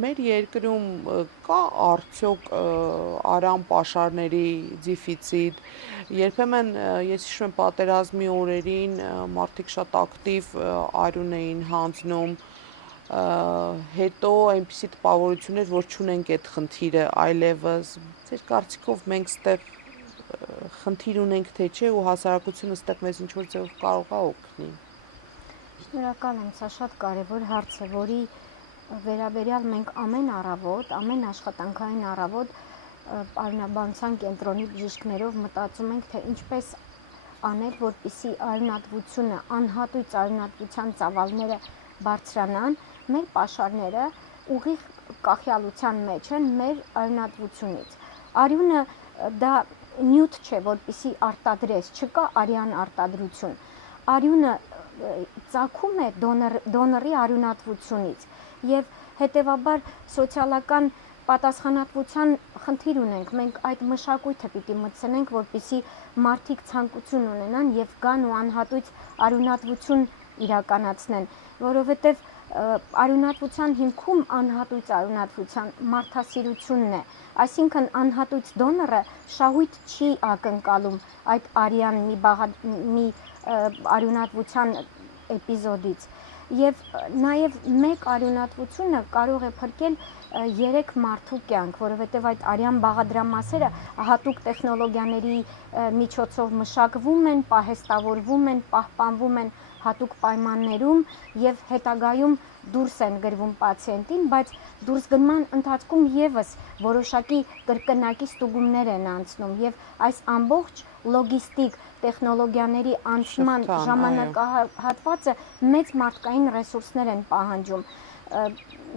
մեր երկրում կա արդյոք արյան պաշարների դեֆիցիտ, երբեմն ես հիշում եմ պատերազմի օրերին մարդիկ շատ ակտիվ արյուն էին հանձնում, հետո այնպիսի տպավորություններ, որ չունենք այդ խնդիրը այլևս, ձեր կարծիքով մենք ստեղ խնդիր ունենք թե չէ ու հասարակությունը ստեղ մեզ ինչ-որ ձևով կարող է օգնի։ Շնորհակալ եմ, սա շատ կարևոր հարց է, որի վերաբերյալ մենք ամեն առավոտ, ամեն աշխատանքային առավոտ արյունաբանության կենտրոնի բժիշկներով մտածում ենք, թե ինչպես անել, որպեսզի արյունատվությունը, անհատույց արյունատվության ծավալները բարձրանան, մեր պաշարները ուղիղ կախյալության մեջ են մեր արյունատվությունից։ Արյունը դա նյութ չէ, որպեսզի արտադրես, չկա արյան արտադրություն։ Արյունը ծագում է դոնորի արյունատվությունից եւ հետեւաբար սոցիալական պատասխանատվության խնդիր ունենք։ Մենք այդ մշակույթը պիտի մտցնենք, որպեսզի մարդիկ ցանկություն ունենան եւ գան ու անհատույց արյունատվություն իրականացնեն, որովհետեւ արյունատվության հիմքում անհատույց արյունատվության մարդասիրությունն է, այսինքն անհատույց դոնորը շահույթ չի ակնկալում այդ արյան մի արյունատվության էպիզոդից եւ նաեւ մեկ արյունատվությունը կարող է փրկել 3 մարդու կյանք, որովհետեւ այդ արյան բաղադրամասերը հատուկ տեխնոլոգիաների միջոցով մշակվում են, պահեստավորվում են, պահպանվում են հատուկ պայմաններում եւ հետագայում դուրս են գրվում պացիենտին, բայց դուրսգրման ընթացքում եւս որոշակի կրկնակի ստուգումներ են անցնում եւ այս ամբողջ լոգիստիկ տեխնոլոգիաների անցման ժամանակահատվածը մեծ մարդկային ռեսուրսներ են պահանջում։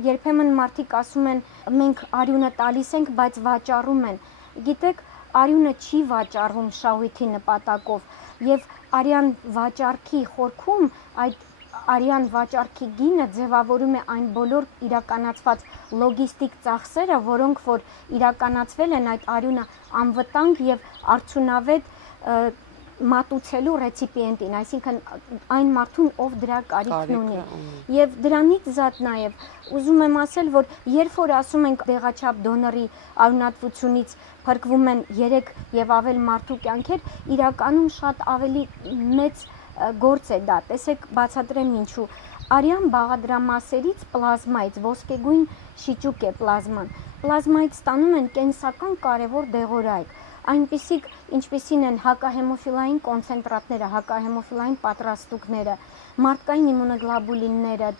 Երբեմն մարդիկ ասում են, մենք արյունը տալիս ենք, բայց վաճառում են։ Գիտեք, արյունը չի վաճառվում շահույթի նպատակով եւ արյան վաճառքի խորքում այդ արյան վաճառքի գինը ձևավորում է այն բոլոր իրականացված լոգիստիկ ծախսերը, որոնք որ իրականացվել են այդ արյունը անվտանգ եւ արդյունավետ մատուցելու ռեցիպիենտին, այսինքն այն մարդուն, ով դրա կարիքն ունի։ Եվ դրանից զատ նաև ուզում եմ ասել, որ երբ որ ասում ենք դեղաչափ դոնորի արյունատվությունից փրկվում են 3 եւ ավել մարդու կյանքեր, իրականում շատ ավելի մեծ գործ է դա։ Տեսեք, բացատրեմ ինչու։ Արյան բաղադրամասերից պլազմայից ոսկեգույն շիճուկ է պլազման։ Պլազմայից ստանում են կենսական կարևոր դեղորայք, այնպիսիք, ինչպիսին են հակահեմոֆիլային կոնցենտրատները, հակահեմոֆիլային պատրաստուկները, մարդկային իմունոգլոբուլինները,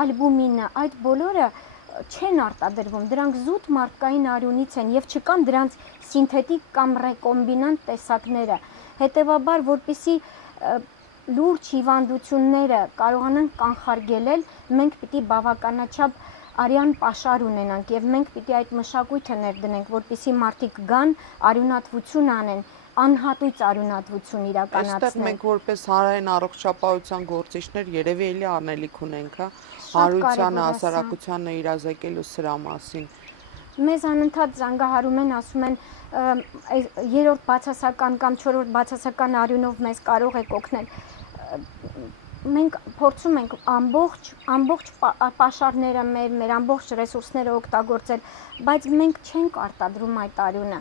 ալբումինը, այդ բոլորը չեն արտադրվում, դրանք զուտ մարդկային արյունից են եւ չկան դրանց սինթետիկ կամ ռեկոմբինանտ տեսակները։ Հետեւաբար, որպեսզի լուրջ հիվանդությունները կարողանան կանխարգելել, մենք պիտի բավականաչափ արյան պաշար ունենանք եւ մենք պիտի այդ մշակույթը ներդնենք, որպեսզի մարդիկ գան, արյունատվություն անեն, անհատույց արյունատվություն իրականացնեն։ Այստեղ մենք որպես հանրային առողջապահության գործիչներ երևի էլի անելիք ունենք, հա, հանրությանը, հասարակությանը իրազեկելու սրա մասին։ Մեզ անընդհատ զանգահարում են, ասում են երրորդ բացասական կամ չորրորդ բացասական արյունով մեզ կարող եք օգնել։ Մենք փորձում ենք ամբողջ պաշարները մեր ամբողջ ռեսուրսները օգտագործել, բայց մենք չենք արտադրում այդ արյունը։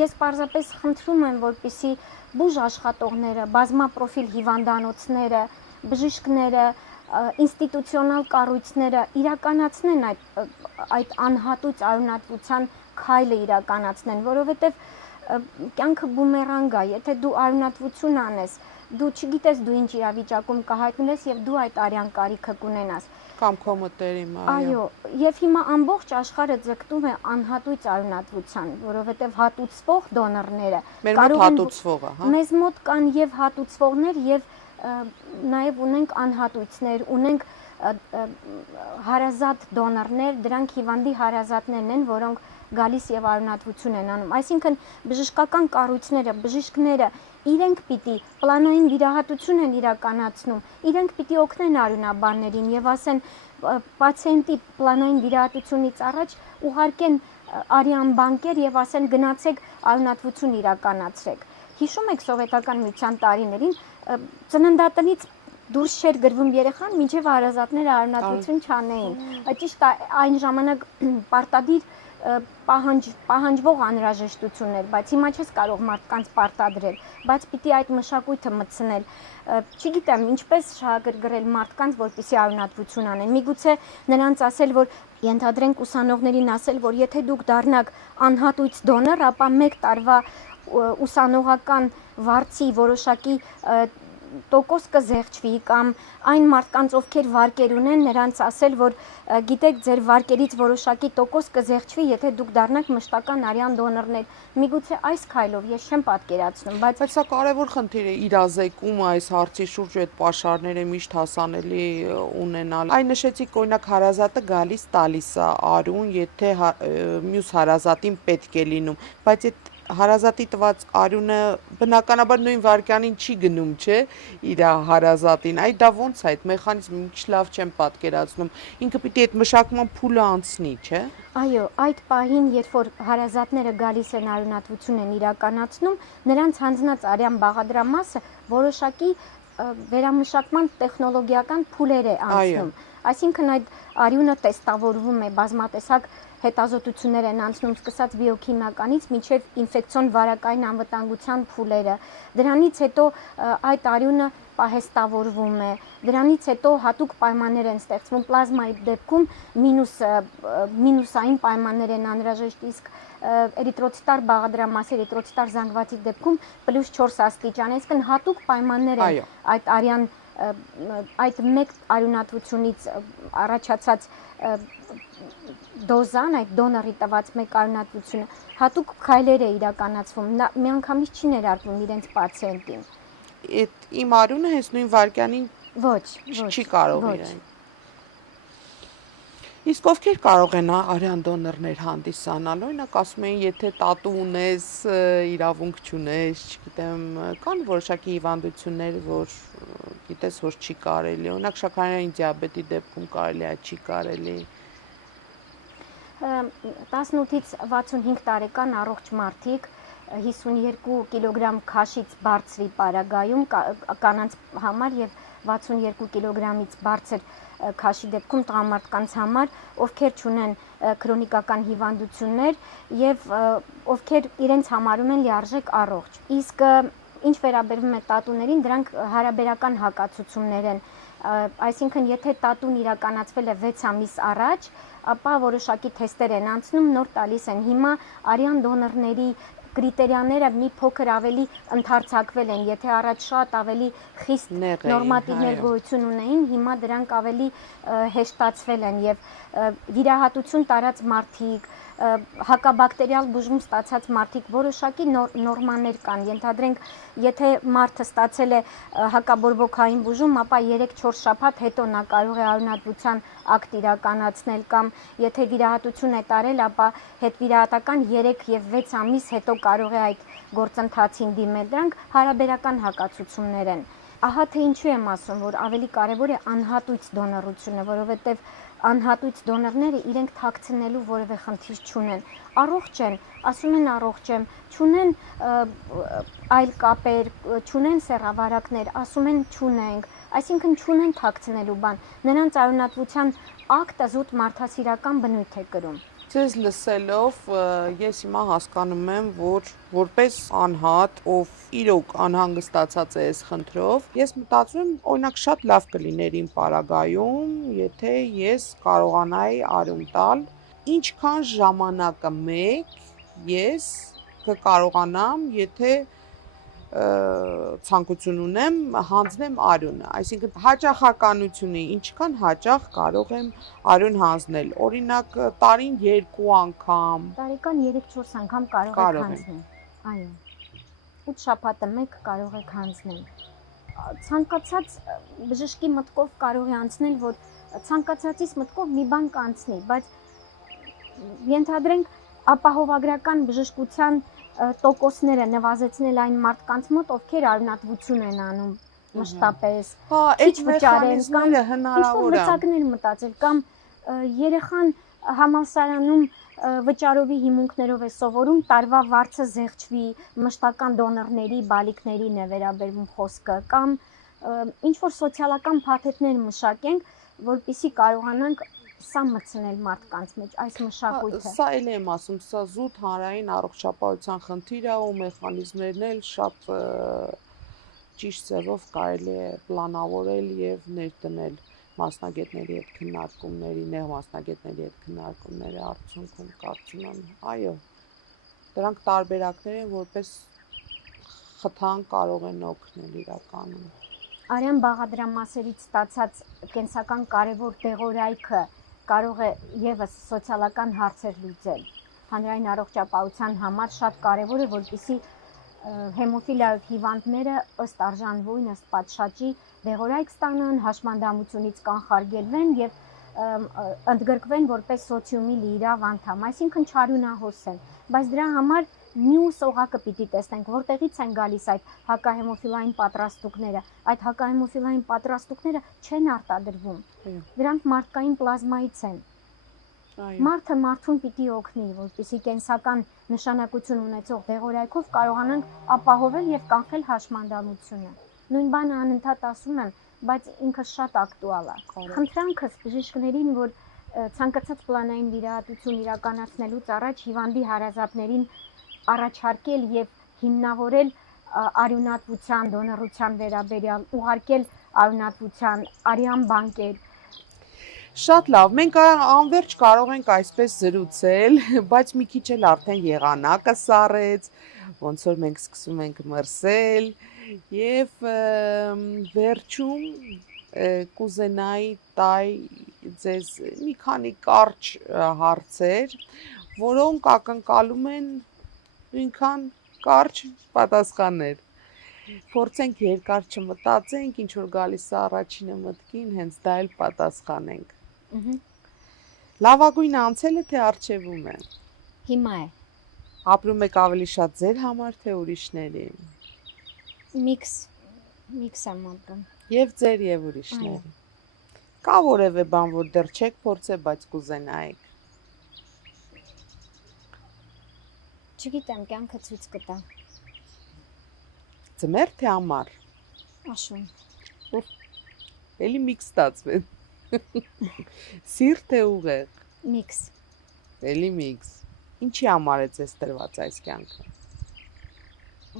Ես պարզապես խնդրում եմ, որպեսզի բուժ աշխատողները, բազմապրոֆիլ հիվանդանոցները, բժիշկները, ինստիտուցիոնալ կառույցները իրականացնեն այդ անհատույց արյունատվության քայլը իրականացնեն, որովհետև կյանքը բումերանգ է, եթե դու արյունատվություն անես, դու չգիտես դու ինչ իրավիճակում կհայտնվես եւ դու այդ արյան կարիքը կունենաս կամ քո մտերիմ, այո, եւ հիմա ամբողջ աշխարհը ձգտում է անհատույց արյունատվության, որովհետեւ հատուցվող դոնորները մեր մոտ հատուցվողը, հա։ Մեզ մոտ կան եւ հատուցվողներ եւ նաեւ ունենք անհատույցներ, ունենք հարազատ դոնորներ, դրանք հիվանդի հարազատներն են, որոնք գալիս եւ արյունատվություն են անում։ Այսինքն բժշկական կառույցները, բժիշկները իրենք պիտի պլանային վիրահատություն են իրականացնում, իրենք պիտի օգնեն արյունաբաններին եւ ասեն պացիենտի պլանային վիրահատությունից առաջ ուղարկեն արյան բանկեր եւ ասեն գնացեք արյունատվություն իրականացրեք։ Հիշում եք սովետական միության տարիներին ծննդատնից դուրս չէր գրվում երեխան, մինչև հարազատները արյունատվություն չանեին։ Ճիշտ է, այն ժամանակ պարտադիր պահանջվող անհրաժեշտություն էր, բայց հիմա չես կարող մարդկանց պարտադրել, բայց պիտի այդ մշակույթը մտցնել։ Չգիտեմ, ինչպես շահագրգռել մարդկանց, որպեսզի արյունատվություն անեն։ Միգուցե նրանց ասել, որ ենթադրենք ուսանողներին ասել, որ եթե դուք դառնաք անհատույց դոնոր, ապա 1 տարվա ուսանողական վարձի որոշակի տոկոս կզեղչվի, կամ այն մարդկանց, ովքեր վարկեր ունեն, նրանց ասել, որ գիտեք, ձեր վարկերից որոշակի տոկոս կզեղչվի, եթե դուք դառնաք մշտական արյան դոնորներ։ Միգուցե այս քայլով ես չեմ պատկերացնում, բայց սա կարևոր խնդիր է իրազեկումը այս հարցի շուրջ այդ պաշարները միշտ հասանելի ունենալ։ Այն նշեցիք, օրինակ հարազատը գալիս տալիս է արյուն, եթե մյուս հարազատին պետք է լինում, բայց այդ հարազատի տված արյունը բնականաբար նույն վայրկյանին չի գնում, չէ, իր հարազատին։ Այդ դա ոնց է, այդ մեխանիզմը ինչ լավ չեմ պատկերացնում։ Ինքը պիտի այդ մշակման փուլը անցնի, չէ։ Այո, այդ պահին, երբ որ հարազատները գալիս են արյունատվություն են իրականացնում, նրանց հանձնած արյան բաղադրամասը որոշակի վերամշակման տեխնոլոգիական փուլեր է անցնում։ Այսինքն այդ արյունը տեստավորվում է, բազմատեսակ հետազոտություններ են անցնում, սկսած բիոքիմիականից մինչև ինֆեկցիոն վարակային անվտանգության փուլերը։ Դրանից հետո այդ արյունը պահեստավորվում է, դրանից հետո հատուկ պայմաններ են ստեղծվում, պլազմայի դեպքում մինուսային պայմաններ են անհրաժեշտ, իսկ էրիթրոցիտար բաղադրամասի, էրիթրոցիտար զանգվածի դեպքում +4 աստիճան, այսինքն հատուկ պայմաններ են այդ արյան այդ մեկ արյունատվությունից առաջացած դոզան, այդ դոնորի տված մեկ արյունատվությունը հատուկ քայլեր է իրականացվում, նա միանգամից չի ներարկվում իրենց պացիենտին։ Այդ իմ արյունը հենց նույն վայրկյանին չի կարող իրեն։ Իսկ ովքեր կարող են արյան դոնորներ հանդիսանալ, օրինակ ասում են, եթե տատու ունես, իրավունք չունես, չգիտեմ, կան որոշակի հիվանդություններ, որ գիտես, որ չի կարելի, օրինակ շաքարային դիաբետի դեպքում կարելի է, չի կարելի։ 18-ից 65 տարեկան առողջ մարդիկ 52 կիլոգրամ քաշից բարձրի պարագայում կանանց համար եւ 62 կիլոգրամից բարձր քաշի դեպքում տղամարդկանց համար, ովքեր ունեն քրոնիկական հիվանդություններ եւ ովքեր իրենց համարում են լիարժեք առողջ։ Իսկ ինչ վերաբերվում է տատուներին, դրանք հարաբերական հակացություններ են, այսինքն եթե տատուն իրականացվել է 6 ամիս առաջ, ապա որոշակի թեստեր են անցնում, նոր տալիս են։ Հիմա արյան դոնորների կրիտերիաները մի փոքր ավելի ընդարձակվել են, եթե առաջ շատ ավելի խիստ նորմատիվներ գոյություն ունեին, հիմա դրանք ավելի հեշտացվել են եւ վիրահատություն տարած մարդիկ, հակաբակտերիալ բուժում ստացած մարդիկ որոշակի նորմաներ կան, ենթադրենք, եթե մարդը ստացել է հակաբորբոքային բուժում, ապա 3-4 շաբաթ հետո նա կարող է արյունատվության ակտ իրականացնել, կամ եթե վիրահատություն է տարել, ապա հետվիրահատական 3 եւ 6 ամիս հետո կարող է այդ գործընթացին դիմել։ Դրանք հարաբերական հակացություններ են։ Ահա թե ինչու եմ ասում, որ ավելի կարևոր է անհատույց դոնորությունը, որովհետև անհատույց դոնորները իրենք թաքցնելու որևէ խնդիր չունեն։ Առողջ են, ասում են առողջ եմ, չունեն այլ կապեր, չունեն սեռավարակներ, ասում են չունենք, այսինքն չունեն թաքցնելու բան։ Նրանց արյունատվության ակտը զուտ մարդասիրական բնույթ է կրում։ Ձեզ լսելով ես հիմա հասկանում եմ, որ որպես անհատ, ով իրոք անհանգստացած է այս խնդրով, ես մտածում եմ, օրինակ շատ լավ կլիներ իմ պարագայում, եթե ես կարողանայի արյուն տալ, ինչքան ժամանակը մեկ ես կկարողանամ, եթե ցանկություն ունեմ, հանձնեմ արյունը, այսինքն հաճախականությունը, ինչքան հաճախ կարող եմ արյուն հանձնել, օրինակ տարին 2 անգամ, տարեկան 3-4 անգամ կարող եք հանձնել, այո, 8 շաբաթը մեկ կարող եք հանձնել, ցանկացած բժշկի մտքով կարող է անցնել, որ ցանկացածից մտքով մի բան կանցնի, բայց ենթադրենք ապահովագրական բժշկության տոկոսները նվազեցնել այն մարդկանց մոտ, ովքեր արյունատվություն են անում մշտապես, քիչ վճարեն, կամ ինչ-որ վիճակներ մտածել, կամ երեխան համալսարանում վճարովի հիմունքներով է սովորում, տարվա վարձը զեղչվի, մշտական դոնորների, բալիկներին է վերաբերվում խոսքը, կամ ինչ որ սոցիալական փաթեթներ մշակենք, որպեսզի կարողանանք սա մտցնել մարդկանց մեջ, այս մշակույթը։ Սա էլ եմ ասում, սա զուտ հանրային առողջապահության խնդիր է ու մեխանիզմներն էլ շատ ճիշտ ձևով կարելի է պլանավորել եւ ներդնել մասնագետների հետ քննարկումների, նեղ մասնագետների հետ քննարկումների արդյունքում կարծում եմ, այո, դրանք տարբերակներ են, որպես խթան կարող են օգնել իրականում։ Արյան բաղադրամասերից ստացած կենսական կարևոր դեղորայքը կարող է եւս սոցիալական հարցեր լուծել։ Հանրային առողջապահության համար շատ կարևոր է, որպեսզի հեմոֆիլիայով հիվանդները ըստ արժանվույն, ըստ պատշաճի դեղորայք ստանան, հաշմանդամությունից կանխարգելվեն եւ ընդգրկվեն որպես սոցիումի լիիրավ անդամ, այսինքն չարյունահոսեն, բայց դրա համար մյուս օղակը պիտի տեսնենք, որտեղից են գալիս այդ հակահեմոֆիլային պատրաստուկները։ Այդ հակահեմոֆիլային պատրաստուկները չեն արտադրվում։ Դրանք մարդկային պլազմայից են։ Մարդը մարդուն պիտի օգնի, որպեսզի կենսական նշանակություն ունեցող դեղորայքով կարողանանք ապահովել եւ կանխել հաշմանդամությունը։ Նույն բանը անընդհատ ասում եմ, բայց ինքը շատ ակտուալ է։ Խնդրանքս բժիշկներին, որ ցանկացած պլանային վիրահատություն իրականացնելուց առաջ հիվանդի հարազատներին առաջարկել եւ հիմնավորել արյունատվության, դոնորության վերաբերյալ, ուղարկել արյունատվության արյան բանկեր։ Շատ լավ, մենք անverջ կարող ենք այսպես զրուցել, բայց մի քիչ էլ արդեն եղանակը սառեց, ոնց որ մենք սկսում ենք մրսել եւ վերջում կուզենայի տալ ձեզ մի քանի կարճ հարցեր, որոնք ակնկալում են նույնքան կարճ պատասխաններ։ Փորձենք երկար չմտածենք, ինչ որ գալիս է առաջինը մտքին, հենց դա էլ պատասխանենք։ Լավագույն անցելը թե արժևում է։ Հիմա է։ Ապրում եք ավելի շատ ձեր համար, թե ուրիշների։ Միքս եմ ապրում։ Եվ ձեր եւ ուրիշների։ Կա որևէ բան, որ դեռ չեք փորձել, բայց կուզենայիք։ Չգիտեմ, կյանքը ցույց կտա։ Ձմեռ թե ամառ։ Աշուն։ Էլի միքս ստացվեց։ Սիրտ թե ուղեղ։ Միքս։ Էլի միքս։ Ինչի համար է ձեզ տրված այս կյանքը։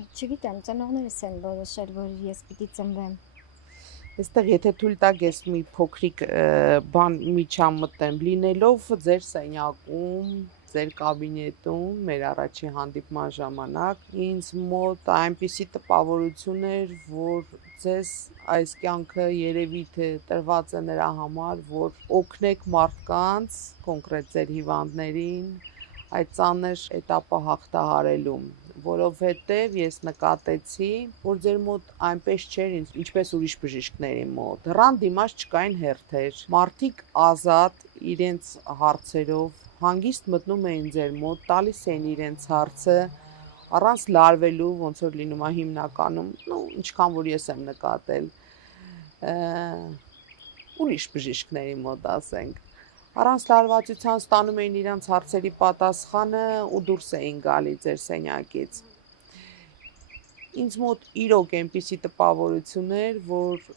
Չգիտեմ, ծնողներս են որոշել, որ ես պիտի ծնվեմ։ Այստեղ եթե թույլ տաք, ես մի փոքրիկ բան միջամտեմ, լինելով ձեր սենյակում, ձեր կաբինետում, մեր առաջի հանդիպման ժամանակ, ինձ մոտ այնպիսի տպավորություն էր, որ ձեզ այս կյանքը երևի թե տրված է նրա համար, որ օգնեք մարդկանց, կոնկրետ ձեր հիվանդներին, այդ ծանր էտապը հաղթահարելու, որովհետև ես նկատեցի, որ ձեր մոտ այնպես չէր, ինչպես ուրիշ բժիշկների մոտ։ Դռան դիմաց չկային հերթեր։ Մարդիկ ազատ իրենց հարցերով հանգիստ մտնում էին ձեր մոտ, տալիս էին իրենց հարցը, առանց լարվելու, ոնց որ լինում է հիմնականում, ինչքան որ ես եմ նկատել, ուրիշ բժիշկների մոտ ասենք, առանց լարվածության ստանում էին իրենց հարցերի պատասխանը ու դուրս էին գալի ձեր սենյակից։ Ինձ մոտ իրոք այնպիսի տպավորություն էր, որ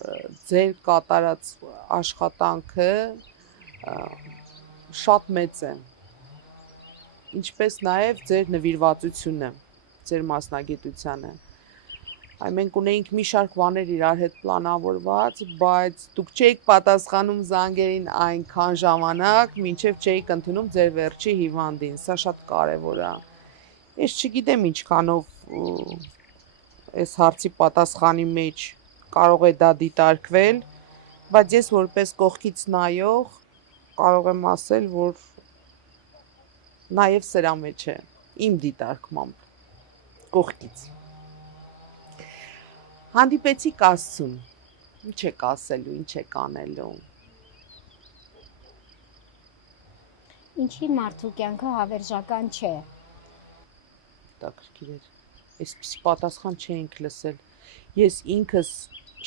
ձեր կատարած աշխատանքը շատ մեծ է, ինչպես նաև ձեր նվիրվածությունը, ձեր մասնագիտությանը։ Այ մենք ունեինք մի շարք բաներ իրար հետ պլանավորված, բայց դուք չէիք պատասխանում զանգերին այնքան ժամանակ, մինչև չէիք ընդունում ձեր վերջի հիվանդին, սա շատ կարևոր է։ Ես չգիտեմ ինչքանով այս հարցի պատասխանի մեջ կարող է դա դիտարկվել, բայց ես որպես կողքից նայող կարող եմ ասել, որ նաև սրա մեջ է, իմ դիտարկմամբ, կողքից։ Հանդիպեցիք Աստծուն, ինչ եք ասելու, ինչ եք անելու։ Ինչի մարդու կյանքը հավերժական չէ։ Հետաքրքիր էր։ Այսպիսի պատասխան չէինք լսել։ Ես ինքս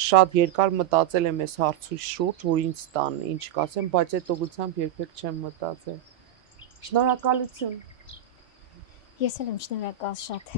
շատ երկար մտածել եմ այս հարցի շուրջ, որ ինձ տան, ինչ կասեմ, բայց այդ ուղղությամբ երբեք չեմ մտածել։ Շնորհակալություն։ Ես էլ եմ շնորհակալ շատ։